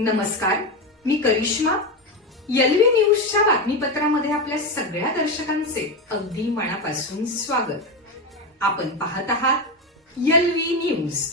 नमस्कार मी करिश्मा. यलवी न्यूजच्या बातमीपत्रामध्ये आपल्या सगळ्या दर्शकांचे अगदी मनापासून स्वागत. आपण पाहत आहात यलवी न्यूज.